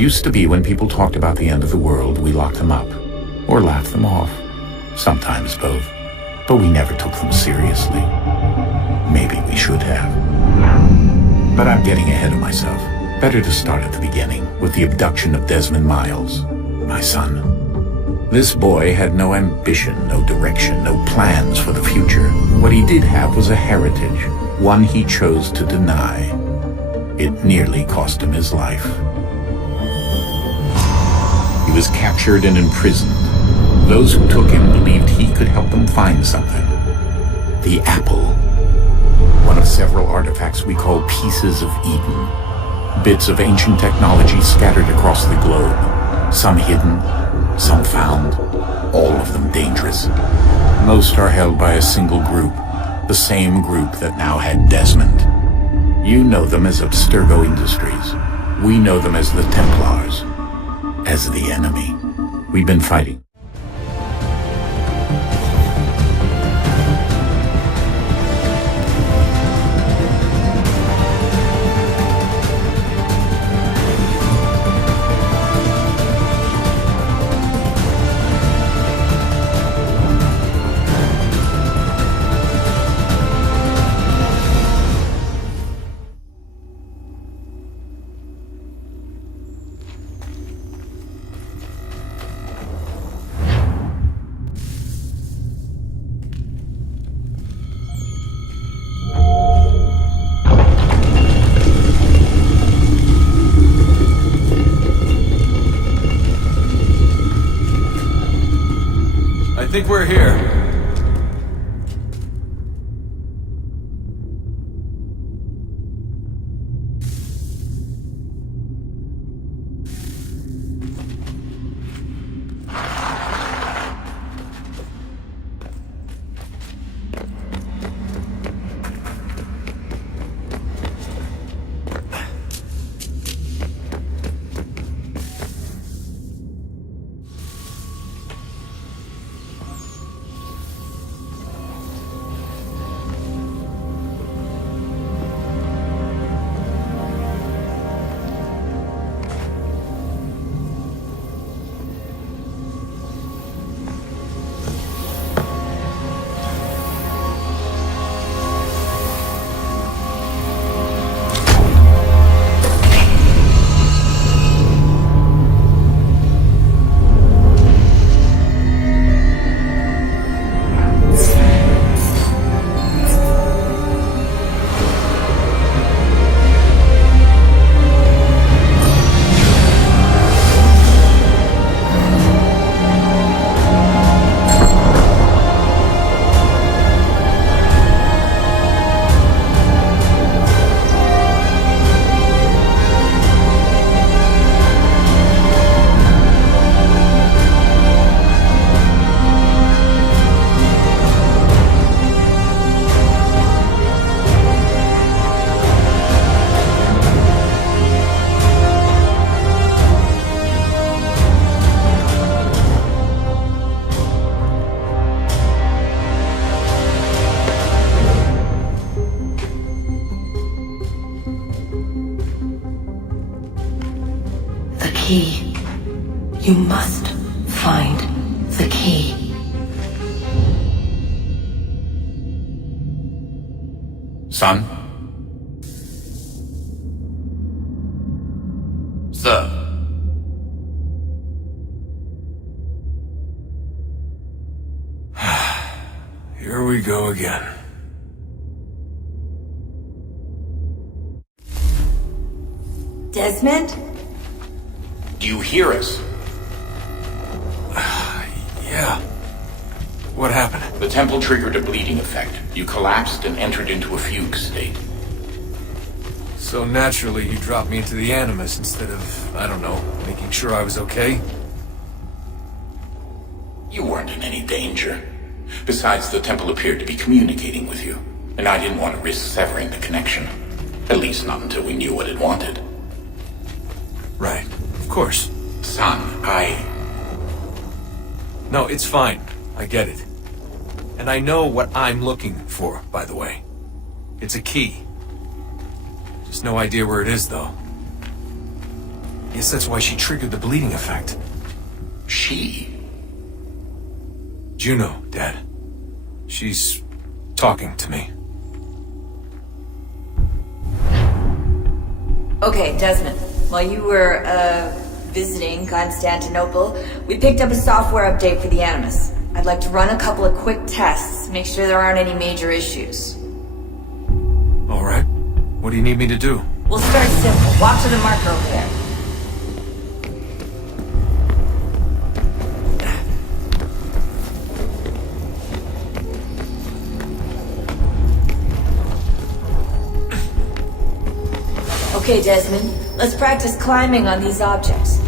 Used to be when people talked about the end of the world, we locked them up. Or laughed them off. Sometimes both. But we never took them seriously. Maybe we should have. But I'm getting ahead of myself. Better to start at the beginning, with the abduction of Desmond Miles, my son. This boy had no ambition, no direction, no plans for the future. What he did have was a heritage, one he chose to deny. It nearly cost him his life. He was captured and imprisoned. Those who took him believed he could help them find something. The apple. One of several artifacts we call pieces of Eden. Bits of ancient technology scattered across the globe. Some hidden, some found, all of them dangerous. Most are held by a single group, the same group that now had Desmond. You know them as Abstergo Industries. We know them as the Templars. As the enemy. We've been fighting. I think we're here. Key. You must find the key. Son? Sir. Here we go again. Desmond? Do you hear us? Yeah. What happened? The temple triggered a bleeding effect. You collapsed and entered into a fugue state. So naturally you dropped me into the Animus instead of, I don't know, making sure I was okay? You weren't in any danger. Besides, the temple appeared to be communicating with you, and I didn't want to risk severing the connection. At least not until we knew what it wanted. Right. Of course. Son, No, it's fine. I get it. And I know what I'm looking for, by the way. It's a key. Just no idea where it is, though. Guess that's why she triggered the bleeding effect. She? Juno, Dad. She's talking to me. Okay, Desmond. While you were, visiting Constantinople, we picked up a software update for the Animus. I'd like to run a couple of quick tests, make sure there aren't any major issues. Alright. What do you need me to do? We'll start simple. Walk to the marker over there. Okay, Desmond. Let's practice climbing on these objects.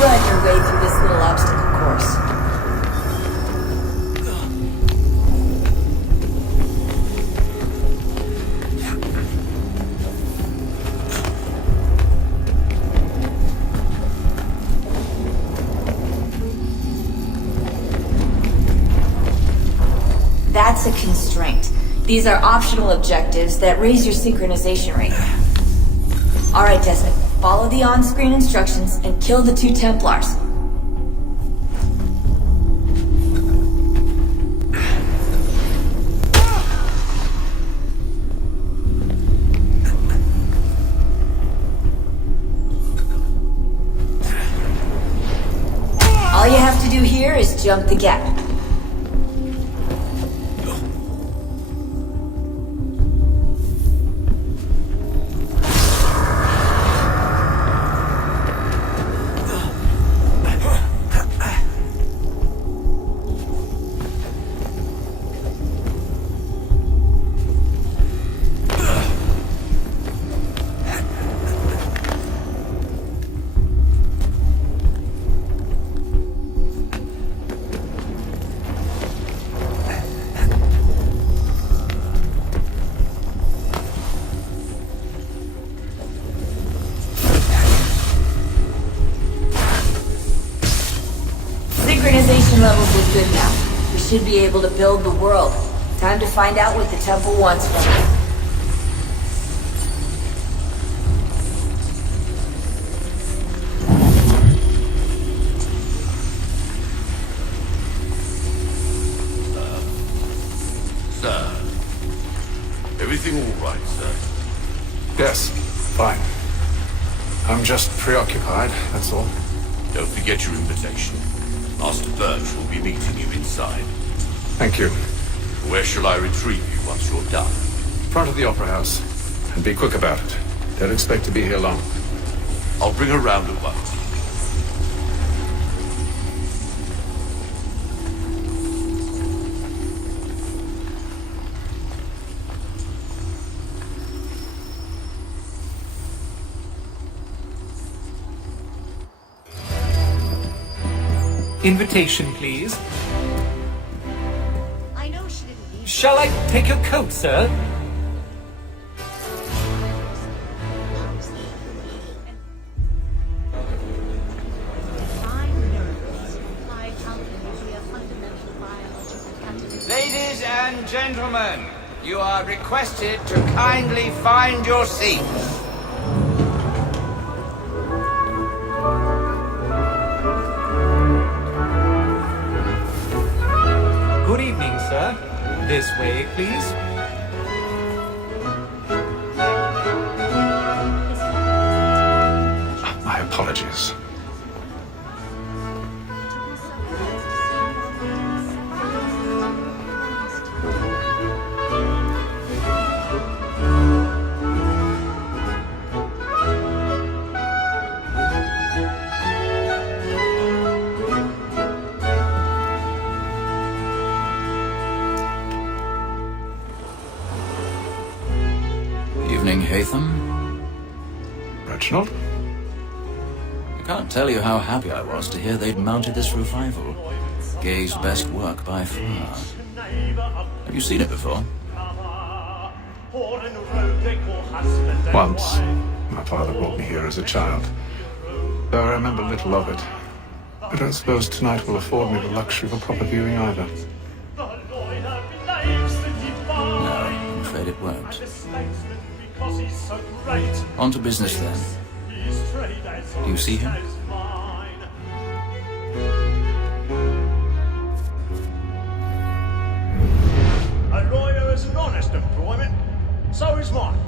Run your way through this little obstacle course. That's a constraint. These are optional objectives that raise your synchronization rate. Alright, Desmond. Follow the on-screen instructions and kill the 2 Templars. All you have to do here is jump the gap. Synchronization levels look good now. We should be able to build the world. Time to find out what the temple wants from us. Sir. Everything all right, sir? Yes, fine. I'm just preoccupied, that's all. Don't forget your invitation. Master Birch will be meeting you inside. Thank you. Where shall I retrieve you once you're done? Front of the Opera House. And be quick about it. Don't expect to be here long. I'll bring her round at once. Invitation, please. I know she didn't need Shall I take your coat, sir? fine miracles applied out in nuclear fundamental biological catalysis. Ladies and gentlemen, you are requested to kindly find your seats. Good evening, sir. This way, please. My apologies. Evening, Haytham. Reginald? I can't tell you how happy I was to hear they'd mounted this revival. Gay's best work by far. Have you seen it before? Once. My father brought me here as a child. Though I remember little of it. I don't suppose tonight will afford me the luxury of a proper viewing either. No, I'm afraid it won't. On to business then. Do you see him? A lawyer is an honest employment, so is mine.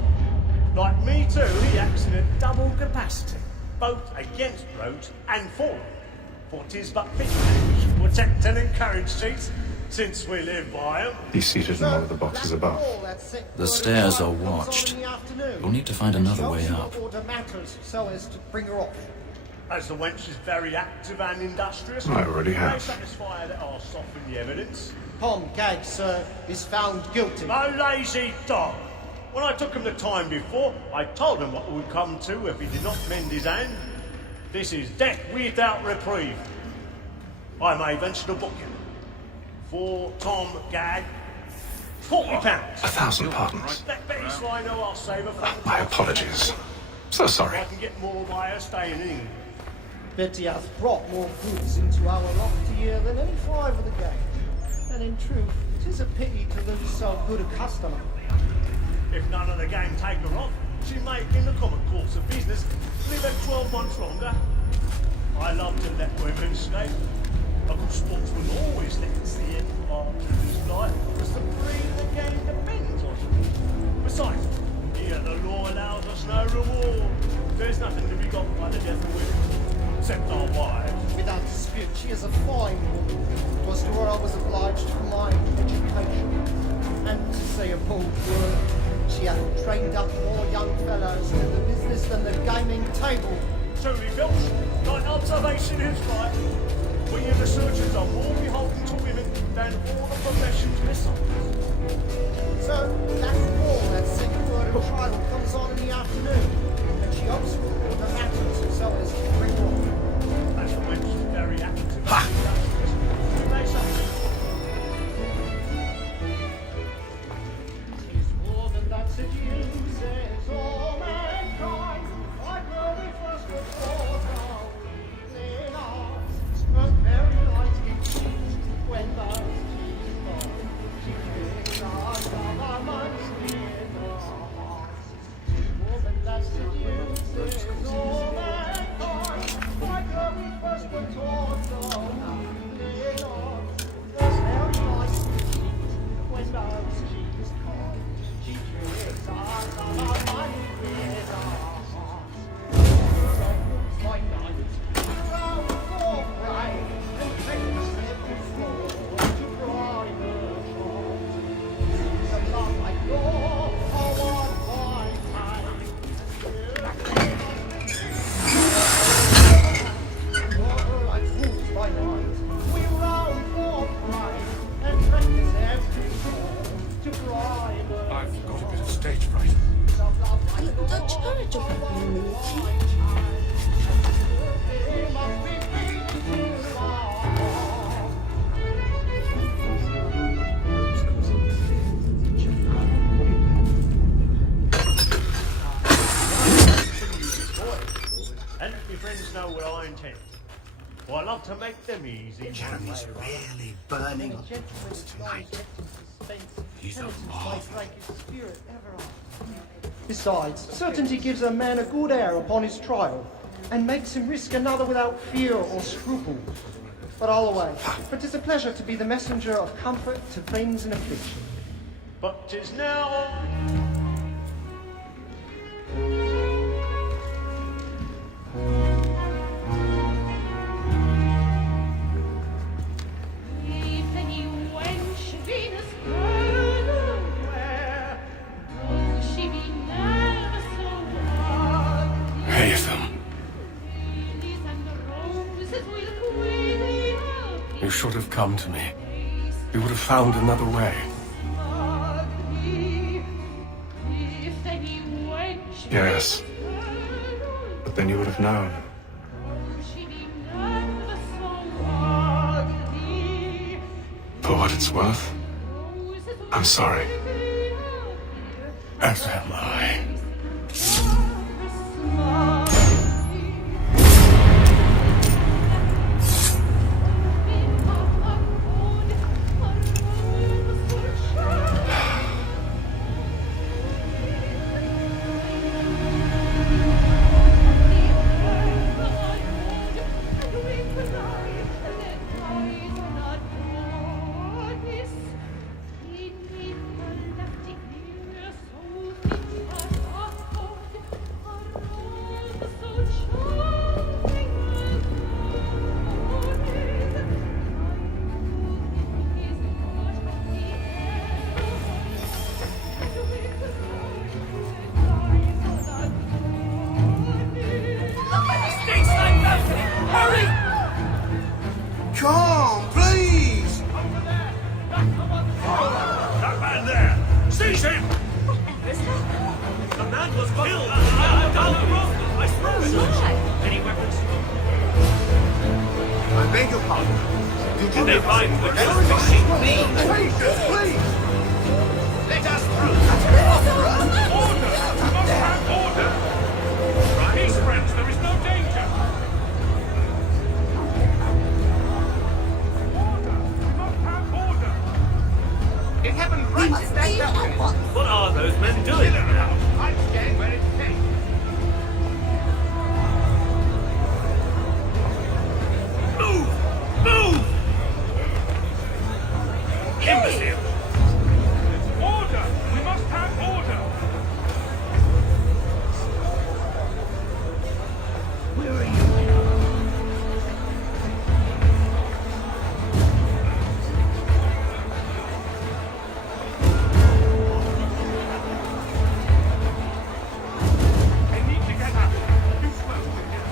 Like me too, he acts in a double capacity, both against roads and for them. For 'tis but fit we should protect and encourage seats, since we live by them. He's seated in one of the boxes above. The stairs are watched. We'll need to find another way up. So as to bring her off. As the wench is very active and industrious, I already have. I'm satisfied that I'll soften the evidence. Tom Gagg, sir, is found guilty. No lazy dog! When I took him the time before, I told him what would come to if he did not mend his hand. This is death without reprieve. I may venture to book him. For Tom Gagg, £40. 1,000 pardons. That Betty so I know I'll save her from My apologies. So sorry. I can get more by her staying in England. Betty hath brought more goods into our lofty year than any five of the gang. And in truth, it is a pity to lose so good a customer. If none of the gang take her off, she may, in the common course of business, live at 12 months longer. I love to let women escape. A good sportsman always lets the end part of his life, because the breed of the game depends on it. Besides, here the law allows us no reward. There's nothing to be got by the death of women, except our wives. Without dispute, she is a fine woman. It was to her I was obliged for my education. And to say a bold word, she hath trained up more young fellows in the business than the gaming table. Truly, Filch, thy observation is right. We in the surgeons are more beholden to women than all the professions besides. So that's all that second word of trial comes on in the afternoon. And she hopes for the matters so as to bring her off. As the wench is very active. Ha! They say. It's more than that seduces all mankind. Like where we first were brought our evening arms. But very light it seems when those tears fall. She Well, I love to make them easy. Jeremy's really burning tonight. He's a marvel. Besides, certainty gives a man a good air upon his trial, and makes him risk another without fear or scruple. But all away, for 'tis a pleasure to be the messenger of comfort to things in affliction. But 'tis now. Haytham. You should have come to me. You would have found another way. Yes. But then you would have known. For what it's worth, I'm sorry. As am I. Come, please! That man there! Seize him! The man was killed! Down the road! I swear it! Any weapons? I beg your pardon. Did they find the killer? Please! Let us through. Order! We must have order! Peace, friends, there is no danger! It happened right at that moment. What are those men doing? I'm staying where it came. Move! Move! Imbecile! Order! We must have order! Where are you? They need to get up. You spoke with him.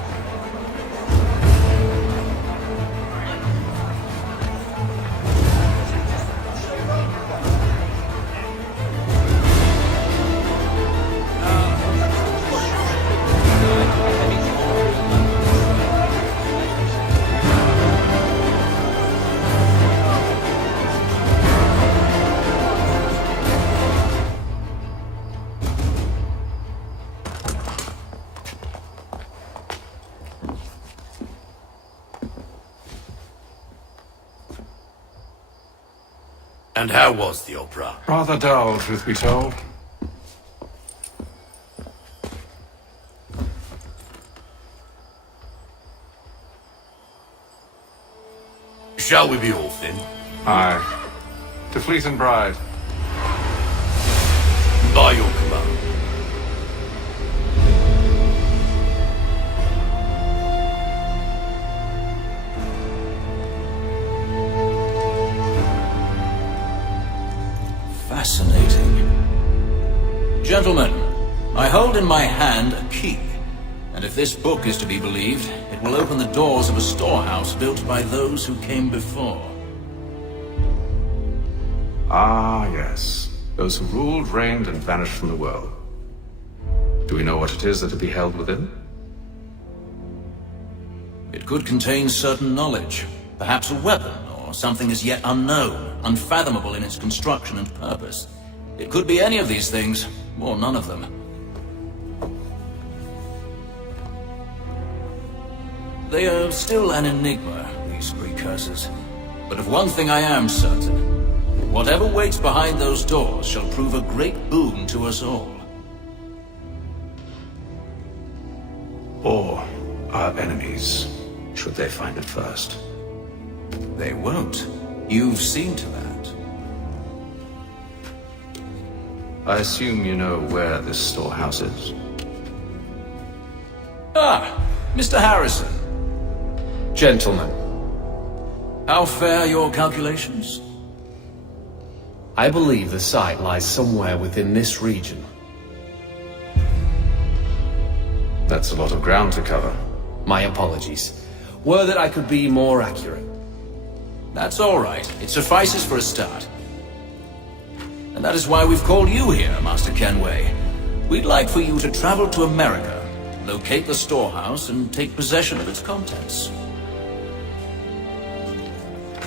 And how was the opera? Rather dull, truth be told. Shall we be off then? Aye. To Fleet and Bride. By your command. Fascinating. Gentlemen, I hold in my hand a key. And if this book is to be believed, it will open the doors of a storehouse built by those who came before. Ah, yes. Those who ruled, reigned, and vanished from the world. Do we know what it is that to be held within? It could contain certain knowledge, perhaps a weapon, or something as yet unknown, unfathomable in its construction and purpose. It could be any of these things, or none of them. They are still an enigma, these precursors. But of one thing I am certain. Whatever waits behind those doors shall prove a great boon to us all. Or our enemies, should they find it first. They won't. You've seen to that. I assume you know where this storehouse is. Ah, Mr. Harrison. Gentlemen. How fair your calculations? I believe the site lies somewhere within this region. That's a lot of ground to cover. My apologies. Were that I could be more accurate. That's all right. It suffices for a start. And that is why we've called you here, Master Kenway. We'd like for you to travel to America, locate the storehouse, and take possession of its contents.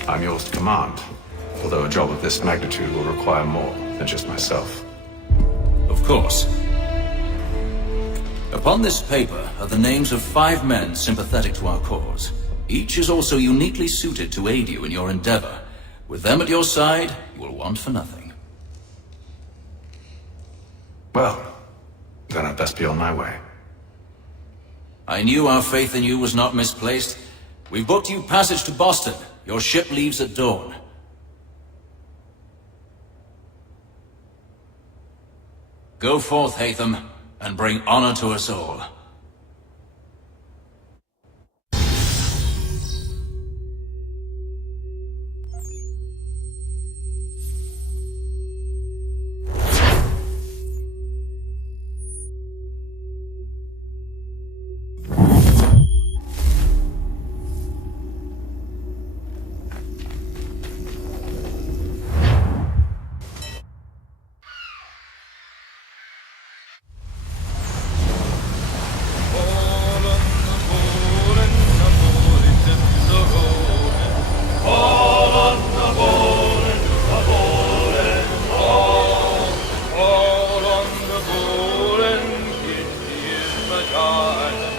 I'm yours to command, although a job of this magnitude will require more than just myself. Of course. Upon this paper are the names of 5 men sympathetic to our cause. Each is also uniquely suited to aid you in your endeavor. With them at your side, you will want for nothing. Well, then I'd best be on my way. I knew our faith in you was not misplaced. We've booked you passage to Boston. Your ship leaves at dawn. Go forth, Haytham, and bring honor to us all. God.